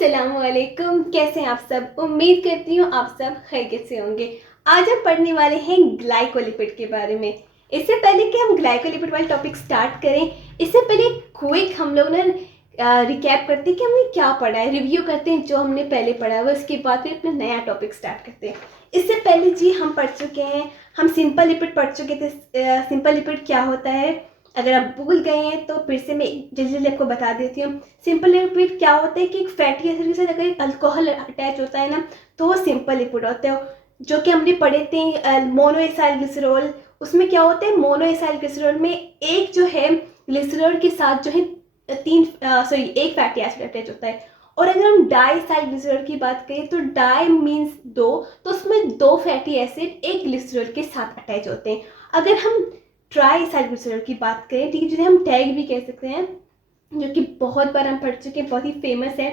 अस्सलामुअलैकुम। कैसे हैं आप सब? उम्मीद करती हूँ आप सब खैरियत से होंगे। आज हम पढ़ने वाले हैं ग्लाइकोलिपिड के बारे में। इससे पहले कि हम ग्लाइकोलिपिड वाला टॉपिक स्टार्ट करें, इससे पहले क्विक हम लोग ना रिकैप करते हैं कि हमने क्या पढ़ा है, रिव्यू करते हैं जो हमने पहले पढ़ा है, उसके बाद फिर अपना नया टॉपिक स्टार्ट करते हैं। इससे पहले जी हम पढ़ चुके हैं, हम सिंपल लिपिड पढ़ चुके थे। सिंपल लिपिड क्या होता है, अगर आप भूल गए हैं तो फिर से मैं जल्दी जल्दी आपको बता देती हूँ। सिंपल लिपिड क्या होता है कि एक फैटी एसिड के साथ अगर एक अल्कोहल अटैच होता है ना, तो वो सिंपल लिपिड होता है। जो कि हमने पढ़े थे मोनोएसाइल ग्लिसरॉल, उसमें क्या होता है, मोनोएसाइल ग्लिसरॉल में एक जो है ग्लिसरॉल के साथ जो है एक फैटी एसिड अटैच होता है। और अगर हम डाईसाइल ग्लिसरॉल की बात करें तो डाई मीन्स दो, तो उसमें दो फैटी एसिड एक ग्लिसरॉल के साथ अटैच होते हैं। अगर हम ट्राईसाइल ग्लिसरॉल की बात करें, ठीक है, जिसे हम टैग भी कह सकते हैं, जो कि बहुत बार हम पढ़ चुके हैं, बहुत ही फेमस है।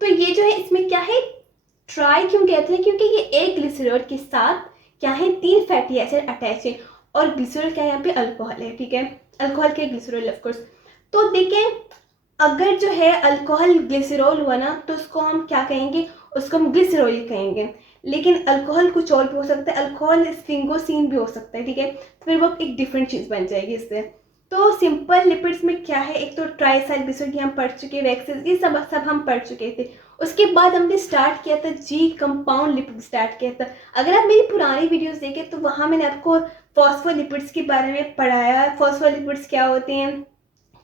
तो ये जो है इसमें क्या है, ट्राई क्यों कहते हैं, क्योंकि ये एक ग्लिसरॉल के साथ क्या है, तीन फैटी एसिड अटैच है। और ग्लिसरॉल क्या है, यहाँ पे अल्कोहल है, ठीक है, अल्कोहल के ग्लिसरॉल ऑफ कोर्स। तो देखें, अगर जो है अल्कोहल ग्लिसरॉल हुआ ना, तो उसको हम क्या कहेंगे, उसको हम ग्लिसरॉल ही कहेंगे। लेकिन अल्कोहल कुछ और भी हो सकता है, अल्कोहल स्फिंगोसिन भी हो सकता है, ठीक है, तो फिर वो एक डिफरेंट चीज़ बन जाएगी इससे। तो सिंपल लिपिड्स में क्या है, एक तो ट्राईसाइल ग्लिसरॉल की हम पढ़ चुके, वैक्सीज, ये सब हम पढ़ चुके थे। उसके बाद हमने स्टार्ट किया था जी कंपाउंड लिपिड स्टार्ट किया था। अगर आप मेरी पुरानी वीडियोस देखें तो वहाँ मैंने आपको फॉस्फोलिपिड्स के बारे में पढ़ाया। फॉस्फोलिपिड्स क्या होते हैं,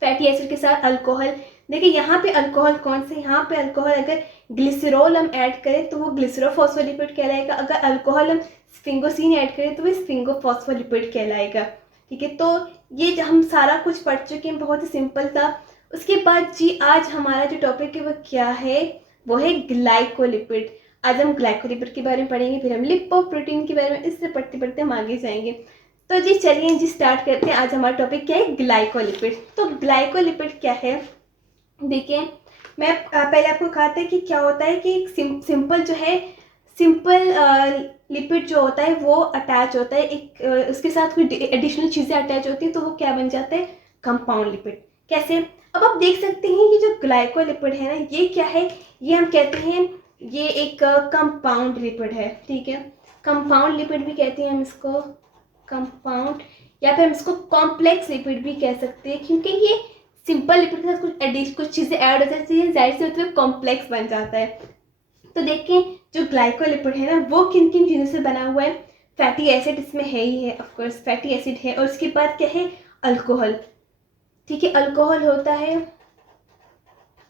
फैटी एसिड के साथ अल्कोहल। देखिए यहाँ पे अल्कोहल कौन से, यहाँ पे अल्कोहल अगर ग्लिसरॉल हम ऐड करें तो वो ग्लिसरोफॉस्फोलिपिड कहलाएगा। अगर अल्कोहल हम स्फिंगोसिन ऐड करें तो वो स्फिंगोफॉस्फोलिपिड कहलाएगा, ठीक है। तो ये हम सारा कुछ पढ़ चुके हैं, बहुत ही सिंपल था। उसके बाद जी आज हमारा जो टॉपिक है वो क्या है, वो है ग्लाइकोलिपिड। आज हम ग्लाइकोलिपिड के बारे में पढ़ेंगे, फिर हम लिपोप्रोटीन के बारे में, इससे पढ़ते पढ़ते हम आगे जाएंगे। तो जी चलिए जी स्टार्ट करते हैं। आज हमारा टॉपिक क्या है, ग्लाइकोलिपिड। तो ग्लाइकोलिपिड क्या है, देखिए मैं पहले आपको कहा था कि क्या होता है कि सिंपल जो है, सिंपल लिपिड जो होता है वो अटैच होता है एक उसके साथ कोई एडिशनल चीज़ें अटैच होती है, तो वो क्या बन जाता है, कंपाउंड लिपिड। कैसे, अब आप देख सकते हैं कि जो ग्लाइकोलिपिड है ना, ये क्या है, ये हम कहते हैं ये एक कंपाउंड लिपिड है, ठीक है। कंपाउंड लिपिड भी कहते हैं हम इसको, कंपाउंड, या फिर हम इसको कॉम्प्लेक्स लिपिड भी कह सकते हैं, क्योंकि ये सिंपल लिपिड के साथ कुछ चीज़ें ऐड हो जाती हैं, जाहिर से मतलब कॉम्प्लेक्स बन जाता है। तो देखिए जो ग्लाइकोलिपिड है ना, वो किन किन चीज़ों से बना हुआ है, फैटी एसिड इसमें है ही है, ऑफ कोर्स फैटी एसिड है, और उसके बाद क्या है, अल्कोहल, ठीक है, अल्कोहल होता है।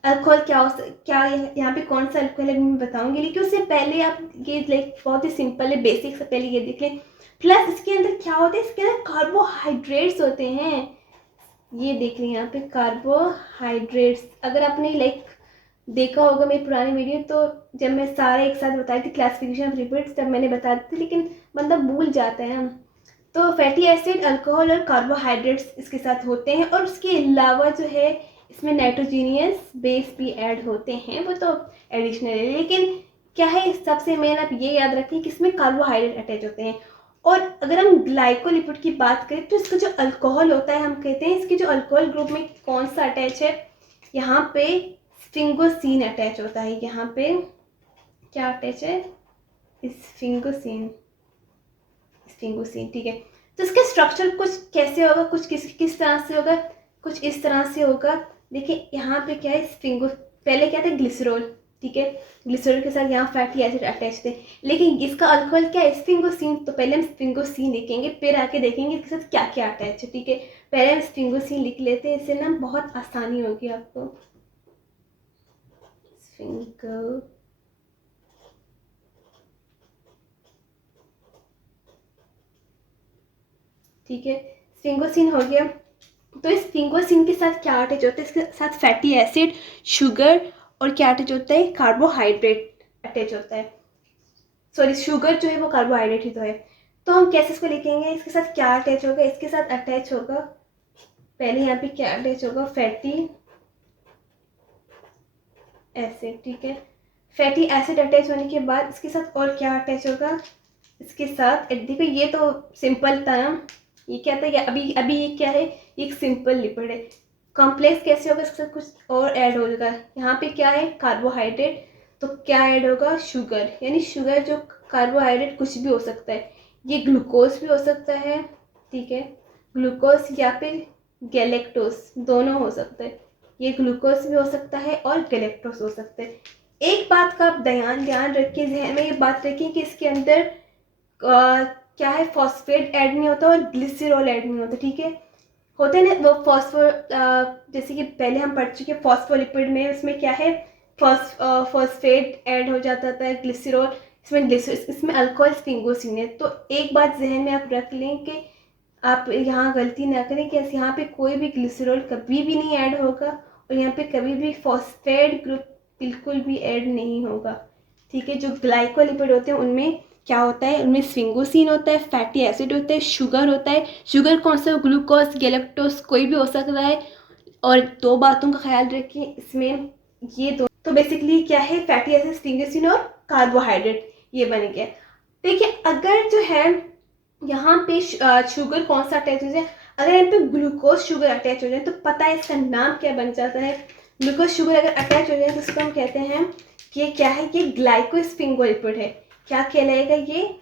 अल्कोहल क्या यहाँ पे कौन सा अल्कोहल है मैं बताऊंगी, लेकिन उससे पहले आप ये लाइक बहुत ही सिंपल है, बेसिक से पहले ये देख लें। प्लस इसके अंदर क्या होता है, इसके अंदर कार्बोहाइड्रेट्स होते हैं, ये देख लें यहाँ पे कार्बोहाइड्रेट्स। अगर आपने लाइक देखा होगा मेरी पुरानी वीडियो, तो जब मैं सारे एक साथ बताई थी क्लासिफिकेशन ऑफ लिपिड्स, तब मैंने बता दी थी, लेकिन मतलब भूल जाते हैं हम। तो फैटी एसिड, अल्कोहल और कार्बोहाइड्रेट्स इसके साथ होते हैं, और उसके अलावा जो है इसमें नाइट्रोजीनियस बेस भी ऐड होते हैं, वो तो एडिशनल है। लेकिन क्या है, सबसे मेन आप ये याद रखें कि इसमें कार्बोहाइड्रेट अटैच होते हैं। और अगर हम ग्लाइकोलिपिड की बात करें तो इसका जो अल्कोहल होता है, हम कहते हैं इसके जो अल्कोहल ग्रुप में कौन सा अटैच है, यहाँ पे स्फिंगोसिन अटैच होता है। यहाँ पे क्या अटैच है, स्फिंगोसिन, स्फिंगोसिन, ठीक है। तो इसका स्ट्रक्चर कुछ कैसे होगा, कुछ किस तरह से होगा, कुछ इस तरह से होगा। देखिए यहाँ पे क्या है, पहले क्या था, ग्लिसरॉल, ठीक है, ग्लिसरॉल के साथ यहाँ फैटी एसिड अटैच थे। लेकिन इसका अल्कोहल क्या है, स्फिंगोसिन, तो पहले हम स्फिंगोसिन लिखेंगे, फिर आके देखेंगे इसके साथ क्या क्या अटैच है, ठीक है। पहले हम स्फिंगोसिन लिख लेते हैं, इससे ना बहुत आसानी होगी आपको। स्फिंगो, ठीक है, स्फिंगोसिन हो गया। तो इस स्फिंगोसिन के साथ क्या अटैच होता है, इसके साथ फैटी एसिड, शुगर, और क्या अटैच होता है, कार्बोहाइड्रेट अटैच होता है। सॉरी, शुगर जो है वो कार्बोहाइड्रेट ही तो है। तो हम कैसे इसको लिखेंगे, इसके साथ क्या अटैच होगा, इसके साथ अटैच होगा, पहले यहाँ पे क्या अटैच होगा, फैटी एसिड, ठीक है। फैटी एसिड अटैच होने के बाद इसके साथ और क्या अटैच होगा, इसके साथ देखो ये तो सिंपल था ना, ये क्या था, ये अभी अभी ये क्या है, ये एक सिंपल लिपिड है। कॉम्प्लेक्स कैसे होगा, इसके साथ कुछ और ऐड होगा, यहाँ पे क्या है, कार्बोहाइड्रेट, तो क्या ऐड होगा, शुगर, यानी शुगर जो कार्बोहाइड्रेट कुछ भी हो सकता है, ये ग्लूकोज भी हो सकता है, ठीक है, ग्लूकोज या फिर गैलेक्टोज दोनों हो सकते हैं, ये ग्लूकोज भी हो सकता है और गैलेक्टोज हो सकते हैं। एक बात का आप ध्यान रखिए, जहन में ये बात रखिए कि इसके अंदर क्या है, फॉस्फेट ऐड नहीं होता और ग्लिसरॉल ऐड नहीं होता, ठीक है, होते हैं ना वो जैसे कि पहले हम पढ़ चुके हैं फॉस्फोलिपिड में, उसमें क्या है, फॉस्फेट ऐड हो जाता था, ग्लिसरॉल, इसमें अल्कोहल स्फिंगोसिन है। तो एक बात जहन में आप रख लें कि आप यहाँ गलती ना करें कि यहाँ पे कोई भी ग्लिसरॉल कभी भी नहीं ऐड होगा और यहाँ पे कभी भी फॉस्फेट ग्रुप बिल्कुल भी ऐड नहीं होगा, ठीक है। जो ग्लाइकोलिपिड होते हैं उनमें क्या होता है, उनमें स्फिंगोसिन होता है, फैटी एसिड होता है, शुगर होता है। शुगर कौन सा, ग्लूकोज, गैलेक्टोज कोई भी हो सकता है। और दो बातों का ख्याल रखिए इसमें, ये दो तो बेसिकली क्या है, फैटी एसिड, स्फिंगोसिन और कार्बोहाइड्रेट, ये बन गया। देखिए अगर जो है यहाँ पे शुगर कौन सा अटैच हो जाए, अगर यहाँ पे ग्लूकोज शुगर अटैच हो जाए तो पता है इसका नाम क्या बन जाता है। ग्लूकोज शुगर अगर अटैच हो जाए तो इसको हम कहते हैं कि ये क्या है, ये ग्लाइकोस्फिंगोलिपिड है। क्या कहलाएगा ये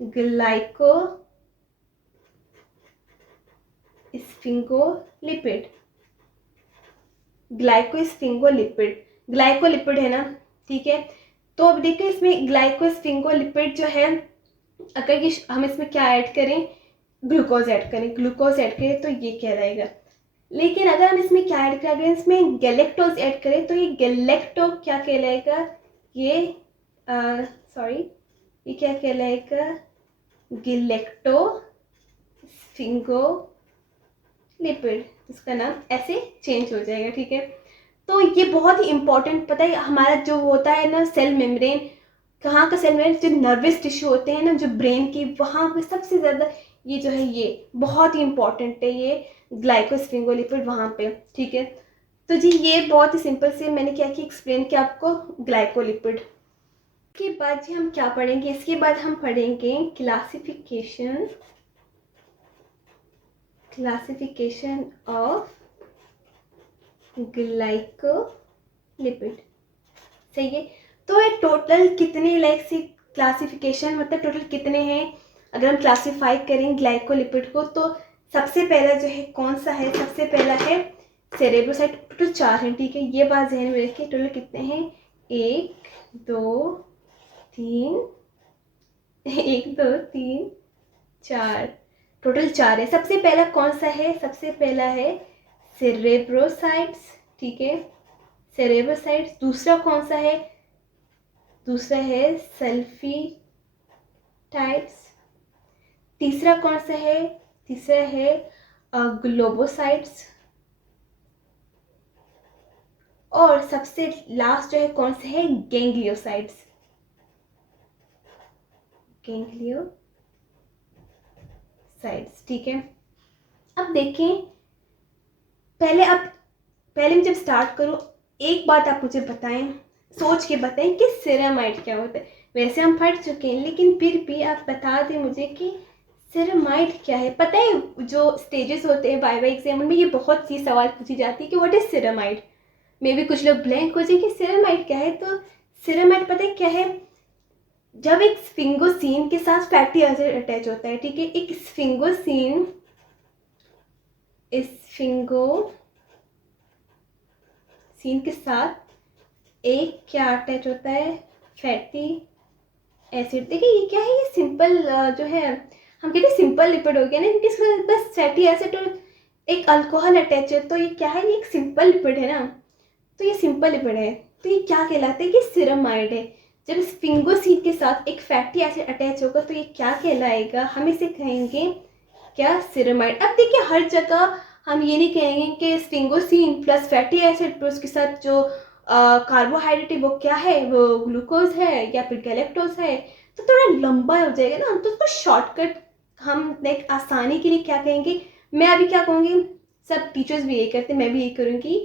ग्लाइकोस्फिंगोलिपिड, ग्लाइकोलिपिड है ना, ठीक है। तो अब देखिए इसमें ग्लाइकोस्फिंगोलिपिड जो है, अगर ये हम इसमें क्या ऐड करें, ग्लूकोज ऐड करें तो ये कहलाएगा। लेकिन अगर हम इसमें क्या ऐड करें, अगर इसमें गैलेक्टोज ऐड करें तो ये गैलेक्टो क्या कहलाएगा, ये क्या कहलाएगा, गैलेक्टोस्फिंगोलिपिड, इसका नाम ऐसे चेंज हो जाएगा, ठीक है। तो ये बहुत ही इंपॉर्टेंट, पता है हमारा जो होता है ना सेल मेम्ब्रेन, कहाँ का सेल मेम्ब्रेन, जो नर्वस टिश्यू होते हैं ना, जो ब्रेन की, वहाँ पे सबसे ज़्यादा ये जो है ये बहुत ही इंपॉर्टेंट है, ये ग्लाइकोस्फिंगोलिपिड वहाँ पे, ठीक है। तो जी ये बहुत ही सिंपल से मैंने क्या किया, एक्सप्लेन किया आपको ग्लाइकोलिपिड। इसके बाद जी हम क्या पढ़ेंगे, इसके बाद हम पढ़ेंगे क्लासिफिकेशन ऑफ ग्लाइकोलिपिड, सही है। तो ये टोटल कितने लाइक से क्लासिफिकेशन, मतलब टोटल कितने हैं अगर हम क्लासिफाई करें ग्लाइकोलिपिड को, तो सबसे पहला जो है कौन सा है, सबसे पहला है सेरेब्रोसाइट, टोटल 4 हैं, ठीक है। ये बात ध्यान में रखिए, टोटल कितने हैं, 1 2 3 4, टोटल 4 है। सबसे पहला कौन सा है, सबसे पहला है सेरेब्रोसाइट्स, ठीक है, सेरेब्रोसाइट्स। दूसरा कौन सा है, दूसरा है सल्फेटाइड्स। तीसरा कौन सा है, तीसरा है ग्लोबोसाइट्स। और सबसे लास्ट जो है कौन सा है, गैंग्लियोसाइट्स, ठीक है। अब देखें, पहले मैं जब स्टार्ट करूं, एक बात आप मुझे बताएं, सोच के बताएं कि सेरामाइड क्या होता है। वैसे हम पढ़ चुके हैं लेकिन फिर भी आप बता दें मुझे कि सेरामाइड क्या है। पता है जो स्टेजेस होते हैं वाइवा एग्जाम में, ये बहुत सी सवाल पूछी जाती है कि व्हाट इज सेरामाइड। मे भी कुछ लोग ब्लैंक हो जाए कि सेरामाइड क्या है। तो सेरामाइड पता है क्या है, जब एक स्फिंगोसिन के साथ फैटी एसिड अटैच होता है, ठीक है, एक स्फिंगोसिन के साथ एक क्या अटैच होता है, फैटी एसिड। देखिए ये क्या है, ये सिंपल जो है हम कहते हैं सिंपल लिपिड हो गया ना, क्योंकि इसमें बस फैटी एसिड और एक अल्कोहल अटैच है। तो ये क्या है, ये एक सिंपल लिपिड है ना, तो ये सिंपल लिपिड है। तो ये क्या कहलाता है कि सेरामाइड है। जब स्फिंगोसिन के साथ एक फैटी एसिड अटैच होगा तो ये क्या कहलाएगा, हम इसे कहेंगे क्या, सेरामाइड। अब देखिए हर जगह हम ये नहीं कहेंगे कि sphingosine plus fatty acid plus उसके साथ जो कार्बोहाइड्रेट है वो क्या है, वो ग्लूकोज है या फिर गैलेक्टोज है, तो थोड़ा लंबा हो जाएगा ना। तो उसको शॉर्टकट हम लाइक आसानी के लिए क्या कहेंगे, मैं अभी क्या कहूँगी, सब टीचर्स भी यही करते, मैं भी यही करूँगी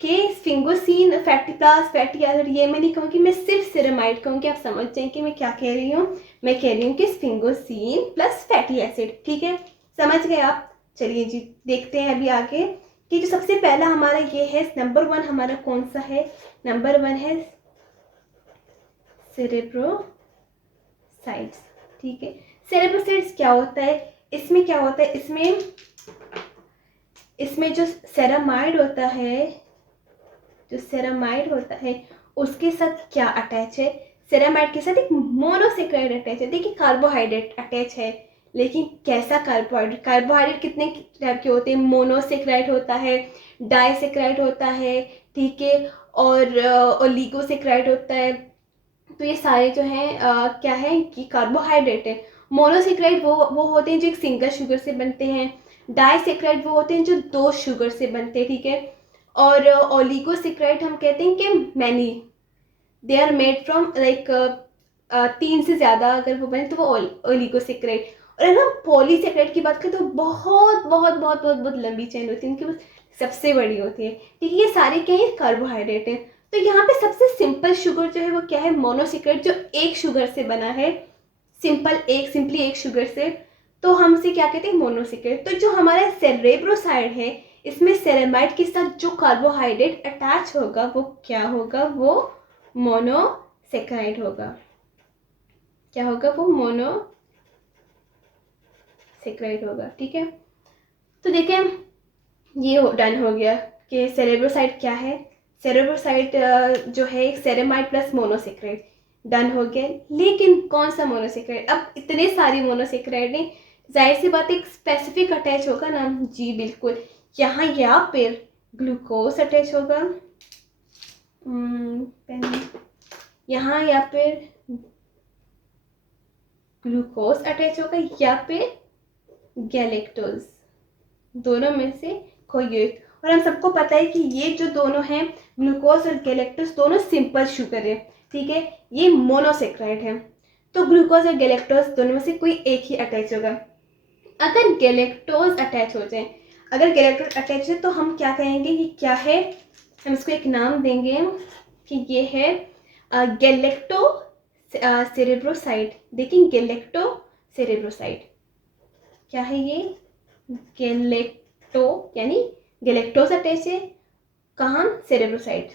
कि स्फिंगोसिन फैटी एसिड, ये मैं नहीं कहूँगी, मैं सिर्फ सेरामाइड कहूँगी। आप समझ जाएं कि मैं क्या कह रही हूँ। मैं कह रही हूँ कि स्फिंगोसिन प्लस फैटी एसिड, ठीक है, समझ गए आप। चलिए जी देखते हैं अभी आगे कि जो सबसे पहला हमारा ये है, नंबर 1 हमारा कौन सा है? नंबर 1 है सेरेब्रोसाइट्स। ठीक है, सेरेब्रोसाइट्स क्या होता है? इसमें क्या होता है, इसमें जो सेरामाइड होता है, उसके साथ क्या अटैच है? सेरामाइड के साथ एक मोनोसेक्राइड अटैच है। देखिए कार्बोहाइड्रेट अटैच है, लेकिन कैसा कार्बोहाइड्रेट? कार्बोहाइड्रेट कितने टाइप के होते हैं? मोनोसेक्राइड होता है, डाइसेक्राइड होता है, ठीक है, और ओलिगोसेक्राइड होता है। तो ये सारे जो हैं क्या है कि कार्बोहाइड्रेट है। मोनोसेक्राइड वो होते हैं जो एक सिंगल शुगर से बनते हैं। डाइसेक्राइड वो होते हैं जो 2 शुगर से बनते हैं, ठीक है। और ओलिगोसेक्राइड हम कहते हैं कि many, they are made from like 3 से ज़्यादा अगर वो बने तो वो ओलिगोसेक्राइड। और अगर हम पॉलीसेक्राइड की बात करें तो बहुत बहुत बहुत बहुत बहुत लंबी चेन होती है, उनकी बस सबसे बड़ी होती है, ठीक है। ये सारे क्या है? कार्बोहाइड्रेट है। तो यहाँ पे सबसे सिंपल शुगर जो है वो क्या है? मोनोसेक्राइड, जो एक शुगर से बना है, सिंपली एक शुगर से, तो हम इसे क्या कहते हैं? मोनोसेक्राइड। तो जो हमारा सेरेब्रोसाइड है, इसमें सेरेमाइड के साथ जो कार्बोहाइड्रेट अटैच होगा वो क्या होगा? वो मोनोसेक्राइड होगा। क्या होगा? वो मोनोसेक्राइड होगा, ठीक है। तो देखिए ये डन हो गया कि सेरेब्रोसाइड क्या है। सेरेब्रोसाइड जो है एक सेरेमाइड प्लस मोनोसेक्राइड, डन हो गया। लेकिन कौन सा मोनोसेक्राइड? अब इतने सारी मोनोसेक्राइड ने, जाहिर सी बात एक स्पेसिफिक अटैच होगा ना। जी बिल्कुल, यहाँ या फिर ग्लूकोज अटैच होगा, यहाँ या फिर ग्लूकोज अटैच होगा, या फिर गैलेक्टोज, दोनों में से कोई एक। और हम सबको पता है कि ये जो दोनों हैं, ग्लूकोज और गैलेक्टोज, दोनों सिंपल शुगर है, ठीक है। ये मोनोसेक्राइड है, तो ग्लूकोज और गैलेक्टोज दोनों में से कोई एक ही अटैच होगा। अगर गैलेक्टोज अटैच हो जाए, तो हम क्या कहेंगे? ये क्या है? हम इसको एक नाम देंगे कि ये है गैलेक्टो सेरेब्रोसाइड। देखिए गैलेक्टो सेरेब्रोसाइड क्या है? ये गैलेक्टो यानी गैलेक्टोज अटैच है, कहाँ? सेरेब्रोसाइड,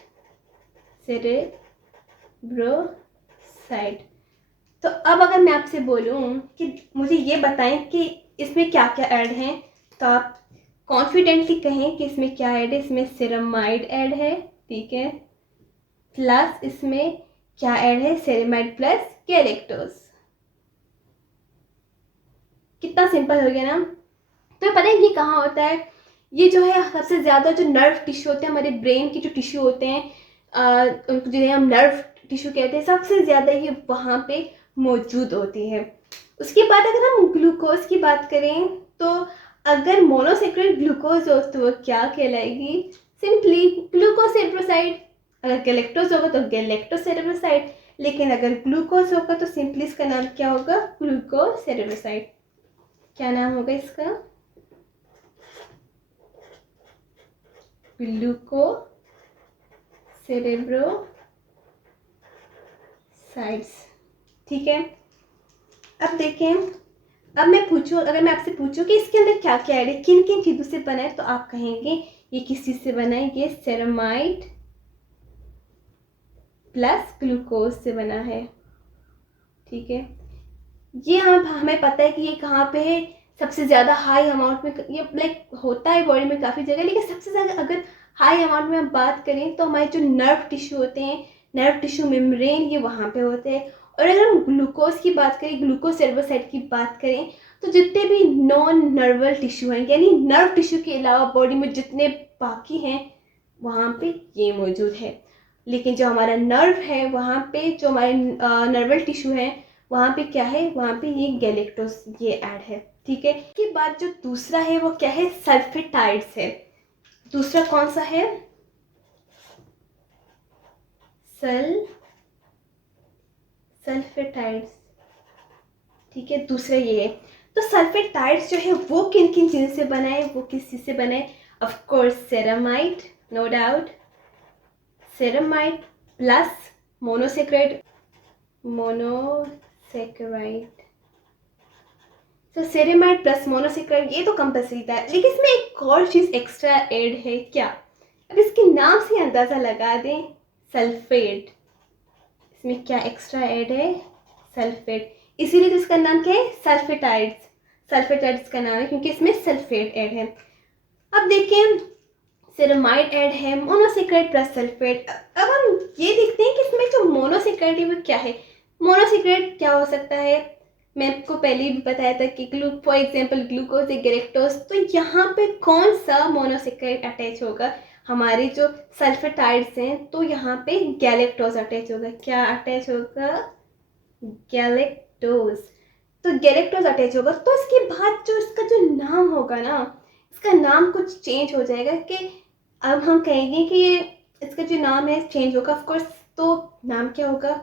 तो अब अगर मैं आपसे बोलूं कि मुझे ये बताएं कि इसमें क्या क्या ऐड है, तो आप कॉन्फिडेंटली कहें कि इसमें क्या ऐड है। इसमें सेरेमाइड ऐड है, ठीक है, प्लस इसमें क्या ऐड है? Ceramide plus galactose. कितना सिंपल हो गया ना। तो पता है ये कहाँ होता है? ये जो है सबसे ज़्यादा जो नर्व टिश्यू होते हैं, हमारे ब्रेन के जो टिश्यू होते हैं, उनको जो है हम नर्व टिश्यू कहते हैं, सबसे ज़्यादा ये वहाँ पे मौजूद होती है। उसके बाद अगर हम ग्लूकोज की बात करें, तो अगर मोनोसेक्राइड ग्लूकोज हो तो वो क्या कहलाएगी? सिंपली ग्लूकोसेरेब्रोसाइड। अगर गैलेक्टोज होगा तो गैलेक्टोसेरेब्रोसाइड, लेकिन अगर ग्लूकोज होगा तो सिंपली इसका नाम क्या होगा? ग्लूकोसेरेब्रोसाइड। क्या नाम होगा इसका? ग्लूकोसेरेब्रोसाइड्स, ठीक है। अब देखें, अब अगर मैं आपसे पूछूं कि इसके अंदर क्या क्या ऐड है, किन किन चीज़ों से बना है, तो आप कहेंगे ये किस चीज़ से बना है? ये सेरामाइड प्लस ग्लूकोज से बना है, ठीक है। ये हमें पता है कि ये कहाँ पे है? सबसे ज़्यादा हाई अमाउंट में ये लाइक होता है बॉडी में काफ़ी जगह, लेकिन सबसे ज़्यादा अगर हाई अमाउंट में हम बात करें तो हमारे जो नर्व टिश्यू होते हैं, नर्व टिश्यू मेम्ब्रेन, ये वहाँ पे होते हैं। और अगर हम ग्लूकोज की बात करें, ग्लूकोसेरेब्रोसाइड की बात करें, तो जितने भी नॉन नर्वल टिश्यू हैं, यानी नर्व टिश्यू के अलावा बॉडी में जितने बाकी हैं, वहाँ पे ये मौजूद है। लेकिन जो हमारा नर्व है, वहाँ पे जो हमारे नर्वल टिश्यू है, वहाँ पे क्या है? वहाँ पे ये गैलेक्टोज ये ऐड है, ठीक है। के बाद जो दूसरा है वो क्या है? सल्फेटाइड्स है। दूसरा कौन सा है? सल्फेटाइड्स, ठीक है, दूसरा ये है। तो सल्फेटाइड्स जो है वो किन किन चीज़ों से बना है? वो किस चीज़ से बना है? Of course ceramide, no doubt, ceramide plus monosaccharide तो सेरेमाइड प्लस मोनोसेक्राइड ये तो कंपल्सरी था, लेकिन इसमें एक और चीज़ एक्स्ट्रा ऐड है क्या? अब इसके नाम से अंदाज़ा लगा दें, सल्फेट। इसमें क्या एक्स्ट्रा ऐड है? सल्फेट। इसीलिए तो इसका नाम क्या है? सल्फेटाइड्स। सल्फेटाइड्स का नाम है क्योंकि इसमें सल्फेट ऐड है। अब देखें, सेरेमाइड ऐड है, मोनोसेक्राइड प्लस सल्फेट। अब हम ये देखते हैं कि इसमें जो मोनोसेक्राइड है वो क्या है। मोनोसेक्राइड क्या हो सकता है? मैं आपको पहले भी बताया था कि फॉर एग्जांपल ग्लूकोज या गैलेक्टोज, तो यहाँ पे कौन सा मोनोसेक्राइड अटैच होगा? हमारे जो सल्फेटाइड्स हैं तो यहाँ पे गैलेक्टोज अटैच होगा। क्या अटैच होगा? गैलेक्टोज। तो गैलेक्टोज अटैच होगा, तो इसके बाद जो इसका जो नाम होगा ना, इसका नाम कुछ चेंज हो जाएगा कि अब हम कहेंगे कि इसका जो नाम है चेंज होगा ऑफकोर्स। तो नाम क्या होगा?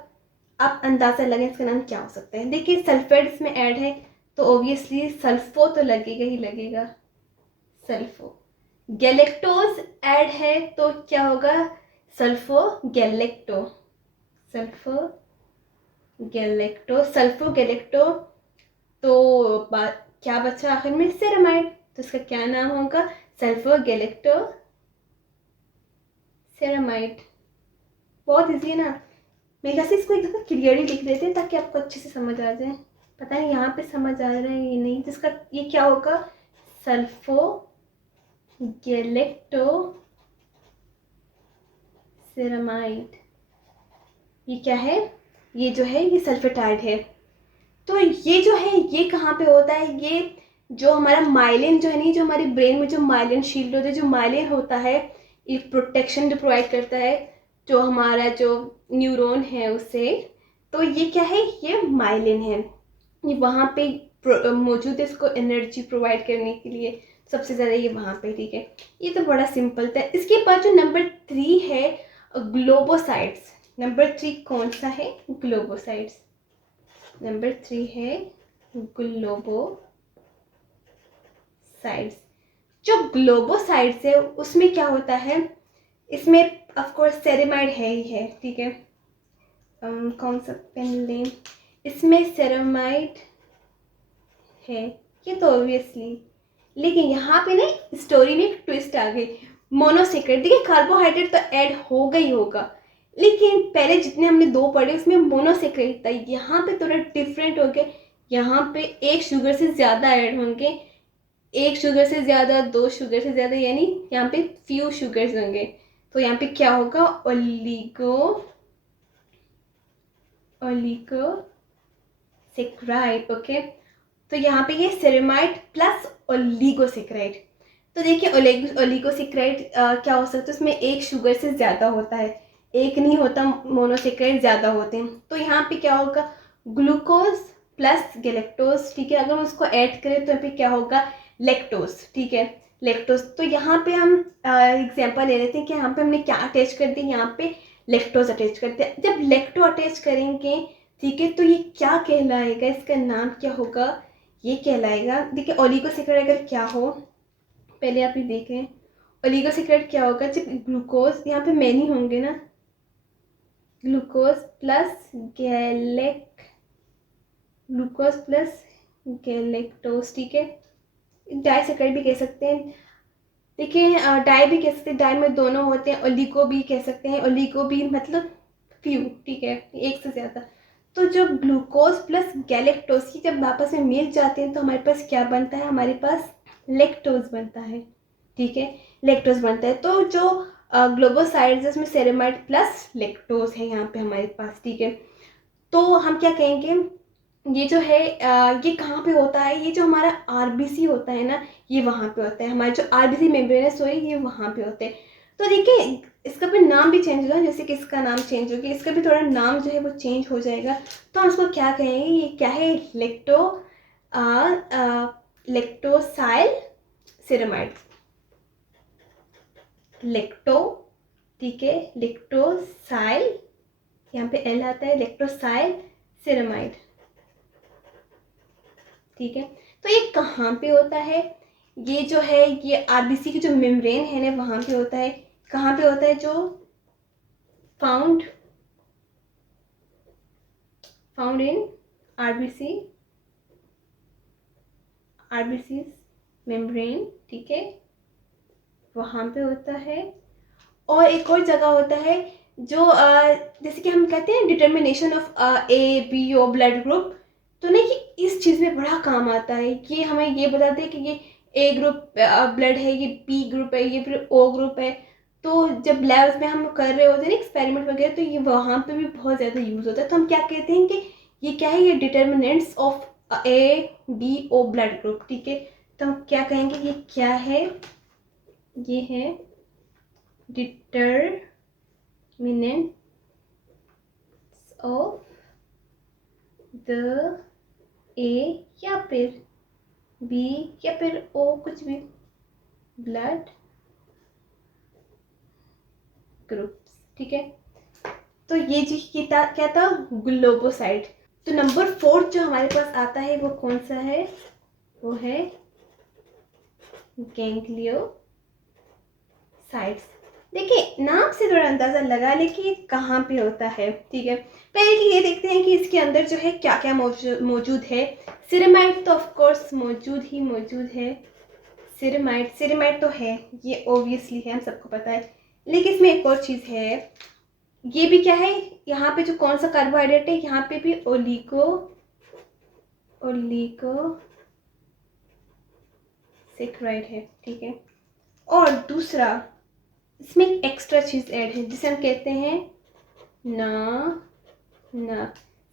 आप अंदाज़ा लगाएं इसका नाम क्या हो सकता है। देखिए सल्फेट इसमें ऐड है तो ऑब्वियसली सल्फो तो लगेगा ही लगेगा, सल्फो। गैलेक्टोज ऐड है तो क्या होगा? Sulpho galacto, sulpho galacto, sulpho galacto. तो क्या बचा आखिर में? सेरेमाइड। तो इसका क्या नाम होगा? Sulpho galacto ceramide. बहुत इजी है ना? मेरे ख्याल से इसको एक दफ़ा क्लियरली लिख देते हैं ताकि आपको अच्छे से समझ आ जाए। पता नहीं यहाँ पे समझ आ रहा है ये नहीं, जिसका ये क्या होगा? Sulpho galacto ceramide. ये क्या है? ये जो है ये सल्फेटाइड है। तो ये जो है ये कहाँ पे होता है? ये जो हमारा माइलिन जो है नहीं, जो हमारे ब्रेन में जो माइलिन शील्ड होता है, जो माइलिन होता है, ये प्रोटेक्शन जो प्रोवाइड करता है जो हमारा जो न्यूरॉन है उससे। तो ये क्या है? ये माइलिन है, ये वहाँ पे मौजूद है इसको एनर्जी प्रोवाइड करने के लिए सबसे ज़्यादा, ये वहाँ पे। ठीक है, ये तो बड़ा सिंपल था। इसके बाद जो नंबर 3 है, ग्लोबोसाइड्स। नंबर 3 कौन सा है? ग्लोबोसाइड्स। नंबर 3 है ग्लोबोसाइड्स। जो ग्लोबोसाइड्स है उसमें क्या होता है? इसमें ऑफ कोर्स सेरेमाइड है ही है। ठीक है, कौन सा पेन लें? इसमें सेरेमाइड है, ये तो ऑब्वियसली। लेकिन यहाँ पे ना स्टोरी में एक ट्विस्ट आ गई। मोनोसेक्राइड, देखिए कार्बोहाइड्रेट तो ऐड होगा ही होगा, लेकिन पहले जितने हमने 2 पढ़े उसमें मोनोसेक्राइड था। यहाँ पे थोड़ा डिफरेंट हो गया। यहाँ पे एक शुगर से ज़्यादा ऐड होंगे, एक शुगर से ज़्यादा, 2 शुगर से ज़्यादा, यानी यहाँ पे फ्यू शुगर्स होंगे। तो यहाँ पे क्या होगा? ओलिगोसेक्राइड। ओके, तो यहाँ पे ये सेरेमाइड प्लस ओलिगोसेक्राइड। तो देखिए ओलिगोसेक्राइड क्या हो सकता है? उसमें एक शुगर से ज़्यादा होता है, एक नहीं होता, मोनोसेक्राइड ज़्यादा होते हैं। तो यहाँ पे क्या होगा? Glucose plus galactose. ठीक है, अगर हम उसको ऐड करें तो यहाँ पे क्या होगा? लेक्टोज। ठीक है, लेक्टोज। तो यहाँ पे हम एग्जांपल ले लेते हैं कि यहाँ पे हमने क्या अटैच कर दिया? यहाँ पे लेक्टोज अटैच करते हैं। जब लेक्टो अटैच करेंगे, ठीक है, तो ये क्या कहलाएगा? इसका नाम क्या होगा? ये कहलाएगा, देखिए ओलिगोसेक्राइड अगर क्या हो, पहले आप ये देखें ओलिगोसेक्राइड क्या होगा? जब ग्लूकोज, यहाँ पे मैनी होंगे ना, ग्लूकोज प्लस गैलेक्टोज। ठीक है, डाइसेक्राइड भी कह सकते हैं। देखिए डाई भी कह सकते हैं, डाई में दोनों होते हैं। ओलिगो भी कह सकते हैं, ओलिगो भी मतलब फ्यू। ठीक है, एक से ज़्यादा। तो जो ग्लूकोज प्लस गैलेक्टोज की जब आपस में मिल जाते हैं तो हमारे पास क्या बनता है? हमारे पास लेक्टोज बनता है। ठीक है, लेक्टोज बनता है। तो जो ग्लोबोसाइड्स उसमें सेरेमाइड प्लस लेक्टोज है यहाँ पे हमारे पास। ठीक है, तो हम क्या कहेंगे? ये जो है ये कहाँ पे होता है? ये जो हमारा आरबीसी होता है ना, ये वहाँ पे होता है। हमारे जो आरबीसी मेम्ब्रेन है सॉरी, ये वहाँ पे होते हैं। तो देखिए इसका भी नाम भी चेंज होगा, जैसे कि इसका नाम चेंज हो गया, इसका भी थोड़ा नाम जो है वो चेंज हो जाएगा। तो हम इसको क्या कहेंगे? ये क्या है? लेक्टोसाइल सेरेमाइड। लेक्टो, ठीक है, लेक्टोसाइल, यहाँ पे एल आता है, लेक्टोसाइल सेरेमाइड। ठीक है, तो ये कहाँ पे होता है? ये जो है ये आरबीसी की जो मेम्ब्रेन है ना वहाँ पे होता है। कहाँ पे होता है? जो found in RBC RBCs membrane, ठीक है, वहाँ पे होता है। और एक और जगह होता है जो जैसे कि हम कहते हैं determination of A B O blood group, तो ना ये इस चीज़ में बड़ा काम आता है। ये हमें ये बताते हैं कि ये A ग्रुप ब्लड है, ये B ग्रुप है, ये फिर O ग्रुप है। तो जब लैब्स में हम कर रहे होते हैं ना एक्सपेरिमेंट वगैरह, तो ये वहाँ पे भी बहुत ज़्यादा यूज़ होता है। तो हम क्या कहते हैं कि ये क्या है, ये determinants of A B O blood group, ठीक है। तो हम क्या कहेंगे, ये क्या है, ये है डिटर्मिनेंट्स ऑफ द A या फिर B या फिर O, कुछ भी, ब्लड ग्रुप्स, ठीक है। तो ये जी क्या था, ग्लोबोसाइट। तो नंबर 4 जो हमारे पास आता है वो कौन सा है, वो है गैंग्लियोसाइट्स। देखिए नाम से थोड़ा अंदाज़ा लगा ले कि ये कहाँ पे होता है, ठीक है। पहले कि ये देखते हैं कि इसके अंदर जो है क्या क्या मौजूद है। सिरेमाइड तो ऑफ कोर्स मौजूद है। सिरेमाइड तो है, ये ओबियसली है, हम सबको पता है। लेकिन इसमें एक और चीज़ है, ये भी क्या है, यहाँ पे जो कौन सा कार्बोहाइड्रेट है, यहाँ पे भी ओलिगोसेकेराइड है, ठीक है। और दूसरा इसमें एक एक्स्ट्रा चीज़ ऐड है जिसे हम कहते हैं ना,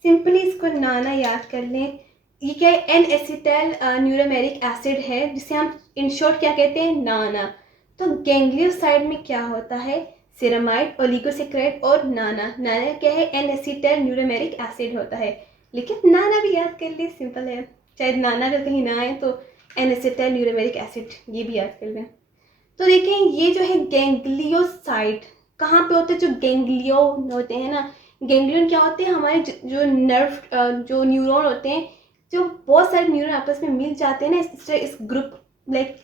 सिंपली इसको नाना याद कर लें। ये क्या है, एन एसिटाइल न्यूरोमेरिक एसिड है, जिसे हम इन शॉर्ट क्या कहते हैं, नाना। तो गैंग्लियोसाइड में क्या होता है, सिरामाइड, ओलिगोसेकेराइड और नाना क्या है, एन एसिटाइल न्यूरोमेरिक एसिड होता है। लेकिन नाना भी याद कर ले, सिंपल है, चाहे नाना अगर कहीं ना आए तो एन एसिटाइल न्यूरोमेरिक एसिड ये भी याद कर लें। तो देखें ये जो है गैंग्लियोसाइड कहाँ पे होते हैं, जो गैंग्लियन होते हैं ना, गैंग्लियन क्या होते हैं, हमारे जो नर्व जो न्यूरॉन होते हैं, जो बहुत सारे न्यूरॉन आपस में मिल जाते हैं ना, इस ग्रुप लाइक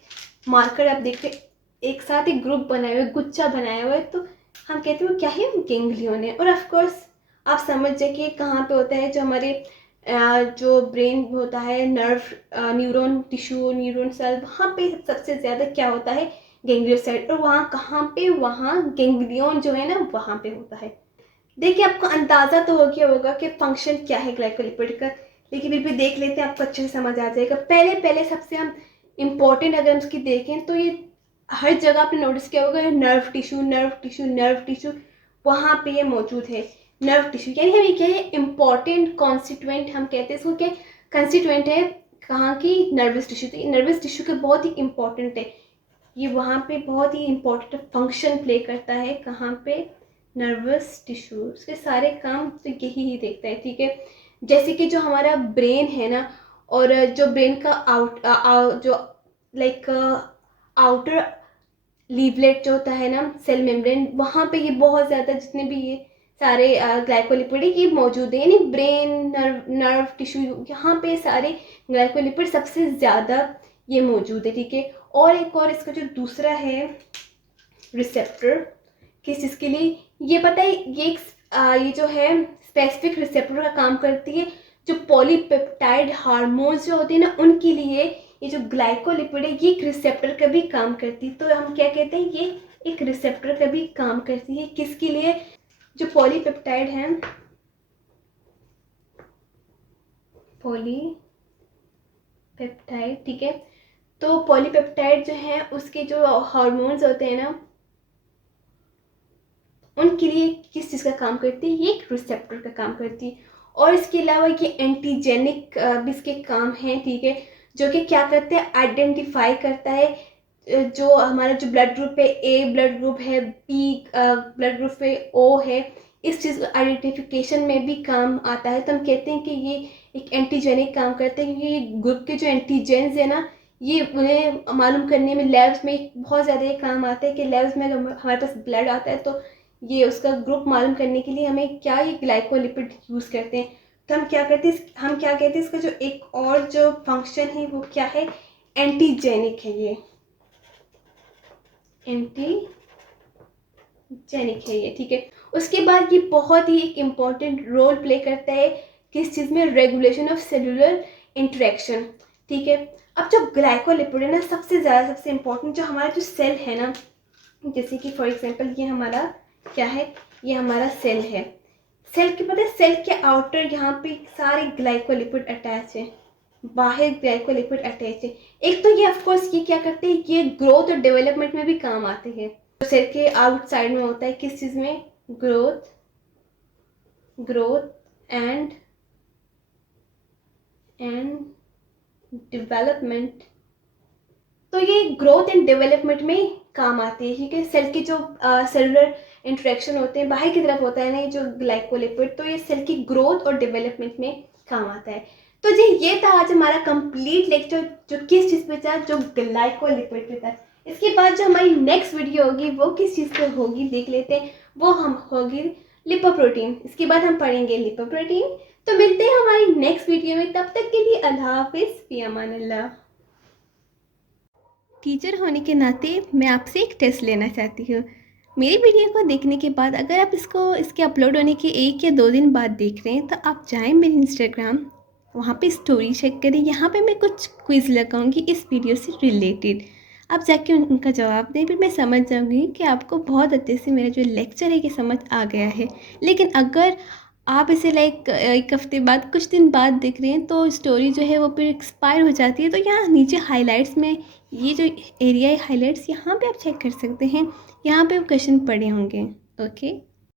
मार्कर आप देखते एक साथ एक ग्रुप बनाए हुए, गुच्छा बनाया हुआ है, तो हम कहते हैं वो क्या है, गैंग्लियन है। और ऑफकोर्स आप समझ जाए कि कहाँ पे होता है, जो हमारे जो ब्रेन होता है, nerve neuron tissue, neuron cell, वहाँ पे सबसे ज़्यादा क्या होता है, गैंग्लियोसाइड। और वहाँ कहाँ पे, वहाँ गैंग्लियन जो है ना वहाँ पे होता है। देखिए आपको अंदाज़ा तो हो गया होगा कि फंक्शन क्या है ग्लाइकोलिपिड का, लेकिन फिर भी देख लेते हैं, आपको अच्छे से समझ आ जाएगा। पहले सबसे हम इम्पोर्टेंट अगर हम इसकी देखें तो ये हर जगह आपने नोटिस किया होगा, नर्व टिश्यू वहाँ पे ये मौजूद है। नर्व टिश्यू यानी हम ये क्या है, इम्पॉर्टेंट कॉन्स्टिट्यूएंट हम कहते हैं इसको, क्या कंस्टिट्यूएंट है कहाँ की, नर्वस टिश्यू। तो नर्वस टिश्यू के बहुत ही इंपॉर्टेंट है, ये वहाँ पे बहुत ही इम्पोर्टेंट फंक्शन प्ले करता है, कहाँ पे, नर्वस टिश्यू। उसके सारे काम तो यही ही देखता है, ठीक है। जैसे कि जो हमारा ब्रेन है ना, और जो ब्रेन का जो लाइक आउटर लीवलेट जो होता है ना, सेल मेम्ब्रेन, वहाँ पे ये बहुत ज़्यादा जितने भी ये सारे ग्लाइकोलिपिड ये मौजूद है, यानी ब्रेन, नर्व टिश्यू, यहाँ पे सारे ग्लाइकोलिपिड सबसे ज़्यादा ये मौजूद है, ठीक है। और एक और इसका जो दूसरा है रिसेप्टर, किस चीज़ के लिए, ये पता है, ये जो है स्पेसिफिक रिसेप्टर का काम करती है, जो पॉलीपेप्टाइड हार्मोन्स जो होते हैं ना उनके लिए ये जो ग्लाइकोलिपिड है ये एक रिसेप्टर का भी काम करती है। तो हम क्या कहते हैं, ये एक रिसेप्टर का भी काम करती है, किसके लिए, जो पॉलीपेप्टाइड है, पॉलीपेप्टाइड, ठीक है। तो पॉलीपेप्टाइड जो है उसके जो हार्मोन्स होते हैं ना उनके लिए किस चीज़ का काम करती है, ये एक रिसेप्टर का काम करती है। और इसके अलावा ये एंटीजेनिक भी इसके काम हैं, ठीक है, जो कि क्या करते हैं, आइडेंटिफाई करता है जो हमारा जो ब्लड ग्रुप है, ए ब्लड ग्रुप है, बी ब्लड ग्रुप है, ओ है, इस चीज़ आइडेंटिफिकेशन में भी काम आता है। तो हम कहते हैं कि ये एक एंटीजेनिक काम करते हैं, क्योंकि ये ग्रुप के जो एंटीजेंस है ना, ये उन्हें मालूम करने में लैब्स में बहुत ज़्यादा ये काम आता है कि लैब्स में अगर हमारे पास ब्लड आता है तो ये उसका ग्रुप मालूम करने के लिए हमें क्या, ये ग्लाइकोलिपिड यूज़ करते हैं। तो हम क्या कहते हैं इसका जो एक और जो फंक्शन है वो क्या है, एंटीजेनिक है, ये एंटीजेनिक है ये, ठीक है। उसके बाद ये बहुत ही एक इम्पॉर्टेंट रोल प्ले करता है किस चीज़ में, रेगुलेशन ऑफ सेलुलर इंटरेक्शन। ठीक है। अब जो ग्लाइकोलिपिड है ना, सबसे इम्पोर्टेंट जो हमारा जो सेल है ना, जैसे कि फॉर एग्जांपल ये हमारा क्या है, ये हमारा सेल है। सेल के पता है, सेल के आउटर यहाँ पे सारे ग्लाइकोलिपिड अटैच है, बाहर ग्लाइकोलिपिड अटैच है। एक तो ये ऑफकोर्स ये क्या करते हैं, ये ग्रोथ और डेवलपमेंट में भी काम आते हैं। तो सेल के आउटसाइड में होता है किस चीज़ में, ग्रोथ एंड डेवलपमेंट। तो ये ग्रोथ एंड डेवलपमेंट में काम आती है, ठीक है। सेल के जो सेलुलर इंटरेक्शन होते हैं बाहर की तरफ होता है ना ये जो ग्लाइकोलिपिड, तो ये सेल की ग्रोथ और डेवलपमेंट में काम आता है। तो जी ये था आज हमारा कंप्लीट लेक्चर, जो किस चीज़ पे था, जो ग्लाइकोलिपिड पे था। इसके बाद जो हमारी नेक्स्ट वीडियो होगी वो किस चीज़ पे होगी देख लेते हैं, वो हम होगी लिपोप्रोटीन। इसके बाद हम पढ़ेंगे लिपोप्रोटीन। तो मिलते हैं हमारी नेक्स्ट वीडियो में, तब तक के लिए अल्लाह हाफिज़, फी अमान अल्लाह। टीचर होने के नाते मैं आपसे एक टेस्ट लेना चाहती हूँ। मेरी वीडियो को देखने के बाद अगर आप इसके अपलोड होने के 1 या 2 दिन बाद देख रहे हैं तो आप जाएं मेरे इंस्टाग्राम, वहाँ पे स्टोरी चेक करें। यहाँ पे मैं कुछ क्विज़ लगाऊंगी इस वीडियो से रिलेटेड। आप जाके उनका जवाब दें, फिर मैं समझ जाऊँगी कि आपको बहुत अच्छे से मेरा जो लेक्चर है कि समझ आ गया है। लेकिन अगर आप इसे लाइक 1 हफ्ते बाद, कुछ दिन बाद देख रहे हैं तो स्टोरी जो है वो फिर एक्सपायर हो जाती है। तो यहाँ नीचे हाइलाइट्स में ये जो एरिया है हाइलाइट्स, यहाँ पे आप चेक कर सकते हैं, यहाँ पे क्वेश्चन पड़े होंगे। ओके।